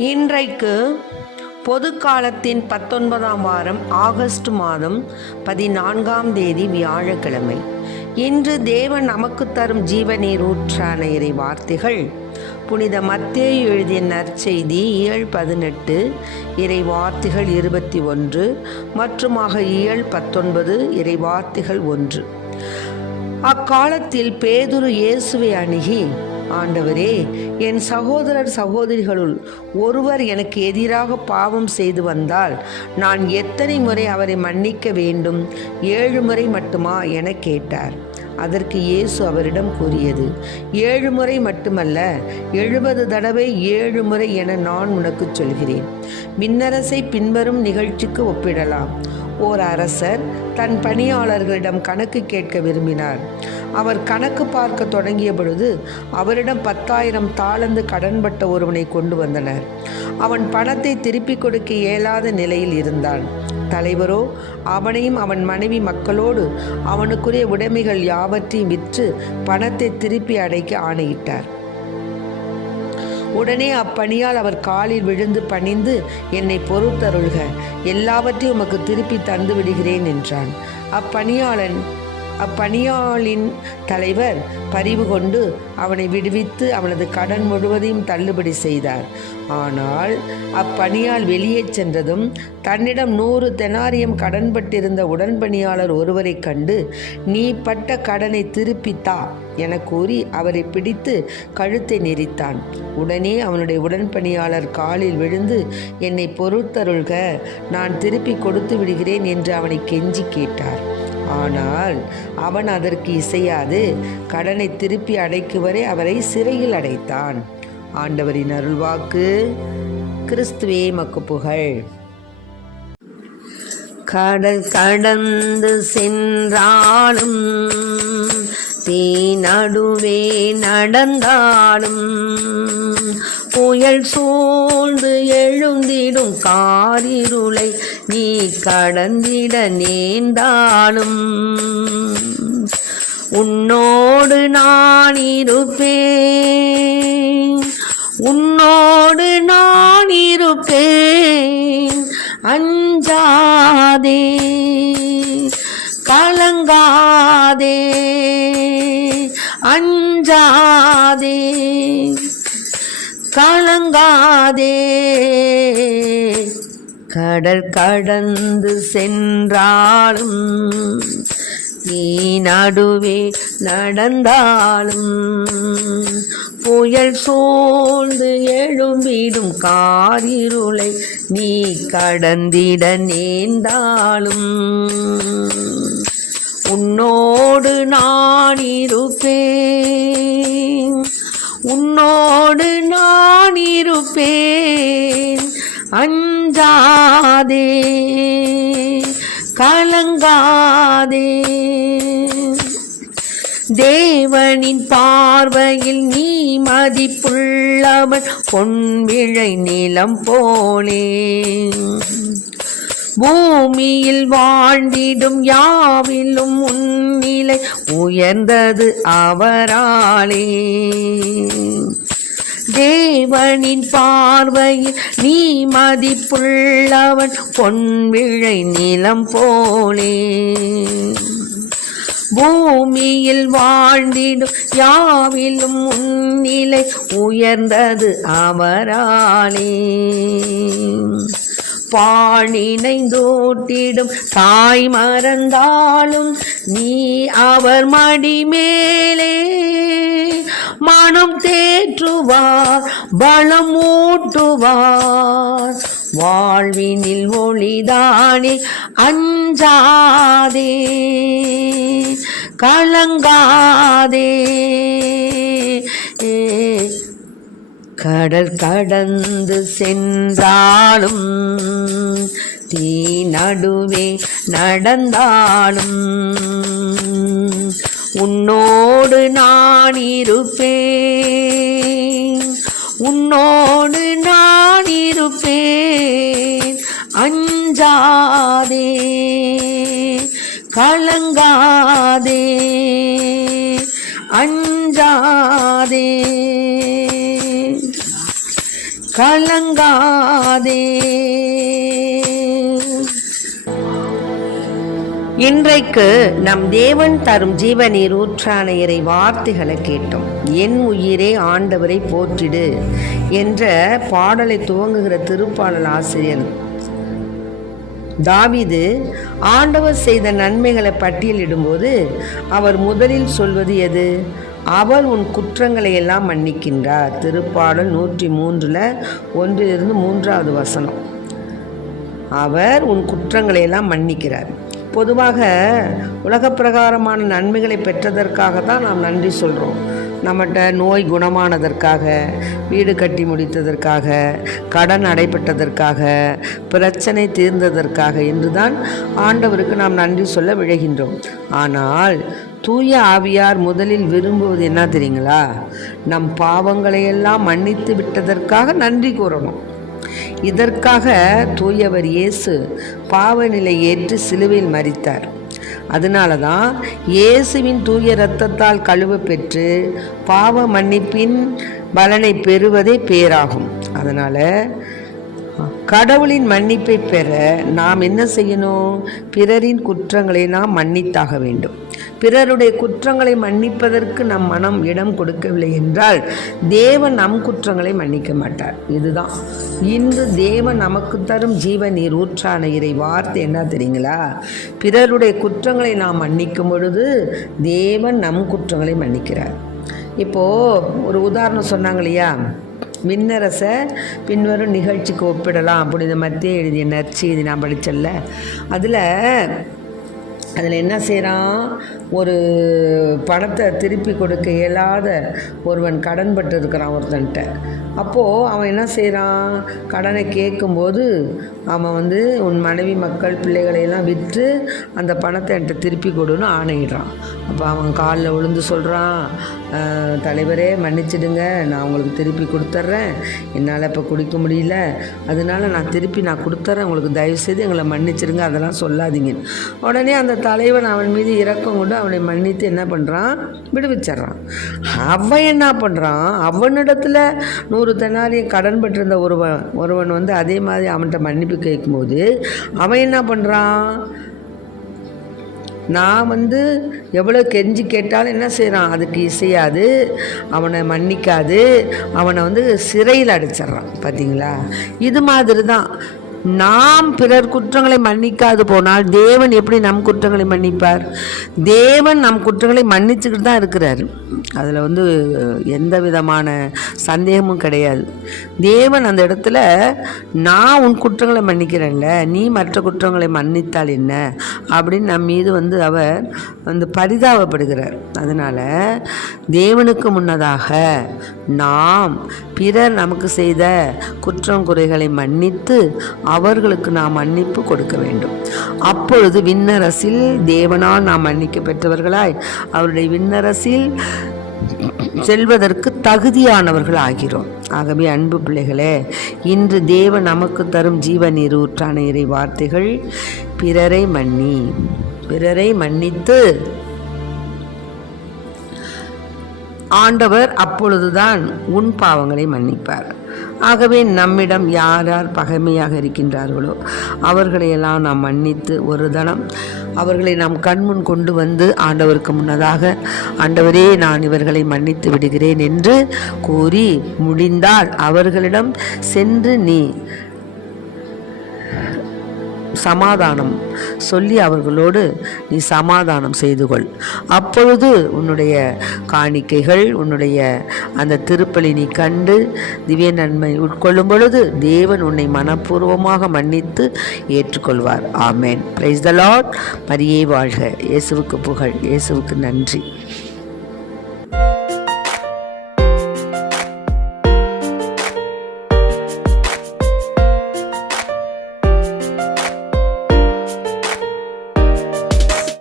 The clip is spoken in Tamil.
இன்றைக்கு பொது காலத்தின் 19ஆம் வாரம் ஆகஸ்ட் மாதம் 14ஆம் தேதி வியாழக்கிழமை. இன்று தேவன் நமக்கு தரும் ஜீவநீர் ஊற்றான இறை வார்த்தைகள் புனித மத்தேயு எழுதிய நற்செய்தி 7:18, இறை வார்த்தைகள் 21 மற்றுமாக 7:19, இறை வார்த்தைகள் 1. அக்காலத்தில் பேதுரு இயேசுவை அணுகி, ஆண்டவரே, என் சகோதரர் சகோதரிகளுள் ஒருவர் எனக்கு எதிராக பாவம் செய்து வந்தால் நான் எத்தனை முறை அவரை மன்னிக்க வேண்டும்? 7 முறை மட்டுமா என கேட்டார். அதற்கு இயேசு அவரிடம் கூறியது, 7 முறை மட்டுமல்ல, 70 தடவை 7 முறை என நான் உனக்கு சொல்கிறேன். விண்ணரசை பின்வரும் நிகழ்ச்சிக்கு ஒப்பிடலாம். ஓர் அரசர் தன் பணியாளர்களிடம் கணக்கு கேட்க விரும்பினார். அவர் கணக்கு பார்க்க தொடங்கிய பொழுது அவரிடம் 10,000 தாலந்து கடன்பட்ட ஒருவனை கொண்டு வந்தனர். அவன் பணத்தை திருப்பிக் கொடுக்க இயலாத நிலையில் இருந்தான். தலைவரோ அவனையும் அவன் மனைவி மக்களோடு அவனுக்குரிய உடைமைகள் யாவற்றையும் விற்று பணத்தை திருப்பி அடைக்க ஆணையிட்டார். உடனே அப்பணியால் அவர் காலில் விழுந்து பணிந்து, என்னை பொறுத்தருள்க, எல்லாவற்றையும் உமக்கு திருப்பி தந்து விடுகிறேன் என்றான். அப்பணியாளின் தலைவர் பரிவு கொண்டு அவனை விடுவித்து அவனது கடன் முழுவதையும் தள்ளுபடி செய்தார். ஆனால் அப்பணியால் வெளியே சென்றதும் தன்னிடம் 100 தெனாரியம் கடன்பட்டிருந்த உடன்பணியாளர் ஒருவரை கண்டு, நீ பட்ட கடனை திருப்பித்தா என கூறி அவரை பிடித்து கழுத்தை நெரித்தான். உடனே அவனுடைய உடன்பணியாளர் காலில் விழுந்து, என்னை பொறுத்தருள்க, நான் திருப்பி கொடுத்து விடுகிறேன் என்று அவனை கெஞ்சி கேட்டார். ஆனால் அவன் அதற்கு இசையாது கடனை திருப்பி அடைக்கும் வரை அவரை சிறையில் அடைத்தான். ஆண்டவரின் அருள்வாக்கு. கிறிஸ்துவே மக்கு புகழ். கடல் கடந்து சென்றாலும் தீ நடுவே நடந்தாலும் புயல் சூழ்ந்து எழுந்திடும் காரிருளை நீ கடந்திட நேர்ந்தாலும் உன்னோடு நான் இருப்பேன், உன்னோடு நான் இருப்பேன். அஞ்சாதே, கலங்காதே, அஞ்சாதே, கலங்காதே. கடல் கடந்து சென்றாலும் நீ நடுவே நடந்தாலும் புயல் சூழ்ந்து எழும்பிடும் காரிருளை நீ கடந்திட நேர்ந்தாலும் உன்னோடு நான் இருப்பேன், உன்னோடு நான் இருப்பேன். அஞ்சாதே, கலங்காதே. தேவனின் பார்வையில் நீ மதிப்புள்ளவன், பொன்விழை நிலம் போலே. பூமியில் வாழ்ந்திடும் யாவிலும் உன்னிலை உயர்ந்தது அவராலே. தேவனின் பார்வையில் நீ மதிப்புள்ளவன், பொன்விழை நிலம் போலே. பூமியில் வாழ்ந்திடும் யாவிலும் உன்னிலை உயர்ந்தது அவராலே. பாணினைந்தோட்டிடும் தாய் மறந்தாலும் நீ அவர் மடி மேலே மனம் தேற்றுவார், பலம் ஊட்டுவார். வாழ்வினில் ஒளிதானே, அஞ்சாதே, கலங்காதே. கடல் கடந்து சென்றாலும் தீ நடுவே நடந்தாலும் உன்னோடு நான் இருப்பேன், உன்னோடு நான் இருப்பேன். அஞ்சாதே, கலங்காதே, அஞ்சாதே. கலங்காதே. இன்றைக்கு நம் தேவன் தரும் ஜீவநீர் ஊற்றான இறை வார்த்தைகளை கேட்டோம். என் உயிரே ஆண்டவரை போற்றிடு என்ற பாடலை துவங்குகிற திருப்பாடல் ஆசிரியர் தாவீது ஆண்டவர் செய்த நன்மைகளை பட்டியலிடும்போது அவர் முதலில் சொல்வது எது? அவர் உன் குற்றங்களை எல்லாம் மன்னிக்கின்றார். திருப்பாடல் 103 1-3 வசனம். அவர் உன் குற்றங்களை எல்லாம் மன்னிக்கிறார். பொதுவாக உலக பிரகாரமான நன்மைகளை பெற்றதற்காக தான் நாம் நன்றி சொல்கிறோம். நம்மகிட்ட நோய் குணமானதற்காக, வீடு கட்டி முடித்ததற்காக, கடன் அடைபட்டதற்காக, பிரச்சனை தீர்ந்ததற்காக என்று தான் ஆண்டவருக்கு நாம் நன்றி சொல்ல விழைகின்றோம். ஆனால் தூய ஆவியார் முதலில் விரும்புவது என்ன தெரியுங்களா? நம் பாவங்களையெல்லாம் மன்னித்து விட்டதற்காக நன்றி கூறணும். இதற்காக தூயவர் இயேசு பாவநிலை ஏற்று சிலுவையில் மரித்தார். அதனால தான் இயேசுவின் தூய இரத்தத்தால் கழுவ பெற்று பாவ மன்னிப்பின் பலனை பெறுவதே பேராகும். அதனால கடவுளின் மன்னிப்பை பெற நாம் என்ன செய்யணும்? பிறரின் குற்றங்களை நாம் மன்னித்தாக வேண்டும். பிறருடைய குற்றங்களை மன்னிப்பதற்கு நம் மனம் இடம் கொடுக்கவில்லை என்றால் தேவன் நம் குற்றங்களை மன்னிக்க மாட்டார். இதுதான் இன்று தேவன் நமக்கு தரும் ஜீவநீர் ஊற்றான இறை வார்த்தை என்ன தெரியுங்களா? பிறருடைய குற்றங்களை நாம் மன்னிக்கும் பொழுது தேவன் நம் குற்றங்களை மன்னிக்கிறார். இப்போது ஒரு உதாரணம் சொன்னாங்க இல்லையா? விண்ணரசை பின்வரும் நிகழ்ச்சிக்கு ஒப்பிடலாம். புனித மத்திய எழுதிய நற்செய்தி நான் படித்தல்ல, அதில் என்ன செய்கிறான்? ஒரு பணத்தை திருப்பி கொடுக்க இயலாத ஒருவன் கடன் பட்டு இருக்கிறான் ஒருத்தன்ட்ட. அப்போது அவன் என்ன செய்கிறான்? கடனை கேட்கும்போது அவன் உன் மனைவி மக்கள் பிள்ளைகளையெல்லாம் விற்று அந்த பணத்தை என்கிட்ட திருப்பி கொடுன்னு ஆணையிடுறான். அப்போ அவன் காலில் விழுந்து சொல்கிறான், தலைவரே மன்னிச்சிடுங்க, நான் உங்களுக்கு திருப்பி கொடுத்துட்றேன், என்னால் இப்போ குடிக்க முடியல, அதனால நான் திருப்பி கொடுத்துட்றேன், உங்களுக்கு தயவுசெய்து எங்களை மன்னிச்சிடுங்க, அதெல்லாம் சொல்லாதீங்க. உடனே அந்த தலைவன் அவன் மீது இரக்கம் கொண்டு அவனை மன்னித்து என்ன பண்ணுறான்? விடுவிச்சிட்றான். அவன் என்ன பண்ணுறான்? அவனிடத்துல 100 தெனாரியம் கடன் பட்டிருந்த ஒருவன் அதே மாதிரி அவன்கிட்ட மன்னிப்பு கேட்கும்போது அவன் என்ன பண்ணுறான்? நான் எவ்வளோ கெஞ்சி கேட்டாலும் என்ன செய்கிறான்? அதுக்கு இசையாது, அவனை மன்னிக்காது, அவனை சிறையில் அடைச்சிட்றான். பார்த்தீங்களா? இது மாதிரி தான் நாம் பிறர் குற்றங்களை மன்னிக்காது போனால் தேவன் எப்படி நம் குற்றங்களை மன்னிப்பார்? தேவன் நம் குற்றங்களை மன்னிச்சுக்கிட்டு தான் இருக்கிறார். அதில் எந்த விதமான சந்தேகமும் கிடையாது. தேவன் அந்த இடத்துல நான் உன் குற்றங்களை மன்னிக்கிறேன்ல, நீ மற்ற குற்றங்களை மன்னித்தால் என்ன அப்படின்னு நம் மீது அவர் பரிதாபப்படுகிறார். அதனால் தேவனுக்கு முன்னதாக நாம் பிறர் நமக்கு செய்த குற்றம் குறைகளை மன்னித்து அவர்களுக்கு நாம் மன்னிப்பு கொடுக்க வேண்டும். அப்பொழுது விண்ணரசில் தேவனால் நாம் மன்னிக்க பெற்றவர்களாய் அவருடைய விண்ணரசில் செல்வதற்கு தகுதியானவர்கள் ஆகிறோம். ஆகவே அன்பு பிள்ளைகளே, இன்று தேவன் நமக்கு தரும் ஜீவநீர் ஊற்றான இறை வார்த்தைகள், பிறரை மன்னித்து ஆண்டவர் அப்பொழுதுதான் உன் பாவங்களை மன்னிப்பார். ஆகவே நம்மிடம் யார் யார் பகைமையாக இருக்கின்றார்களோ அவர்களையெல்லாம் நாம் மன்னித்து ஒரு தனம் அவர்களை நாம் கண்முன் கொண்டு ஆண்டவருக்கு முன்னதாக, ஆண்டவரே நான் இவர்களை மன்னித்து விடுகிறேன் என்று கூறி முடிந்தால் அவர்களிடம் சென்று நீ சமாதானம் சொல்லி அவர்களோடு நீ சமாதானம் செய்து கொள். அப்பொழுது உன்னுடைய காணிக்கைகள், உன்னுடைய அந்த திருப்பலி நீ கண்டு திவ்ய நன்மை உட்கொள்ளும் பொழுது தேவன் உன்னை மனப்பூர்வமாக மன்னித்து ஏற்றுக்கொள்வார். ஆமேன். Praise the Lord. மரியே வாழ்க. இயேசுவுக்கு புகழ். இயேசுவுக்கு நன்றி.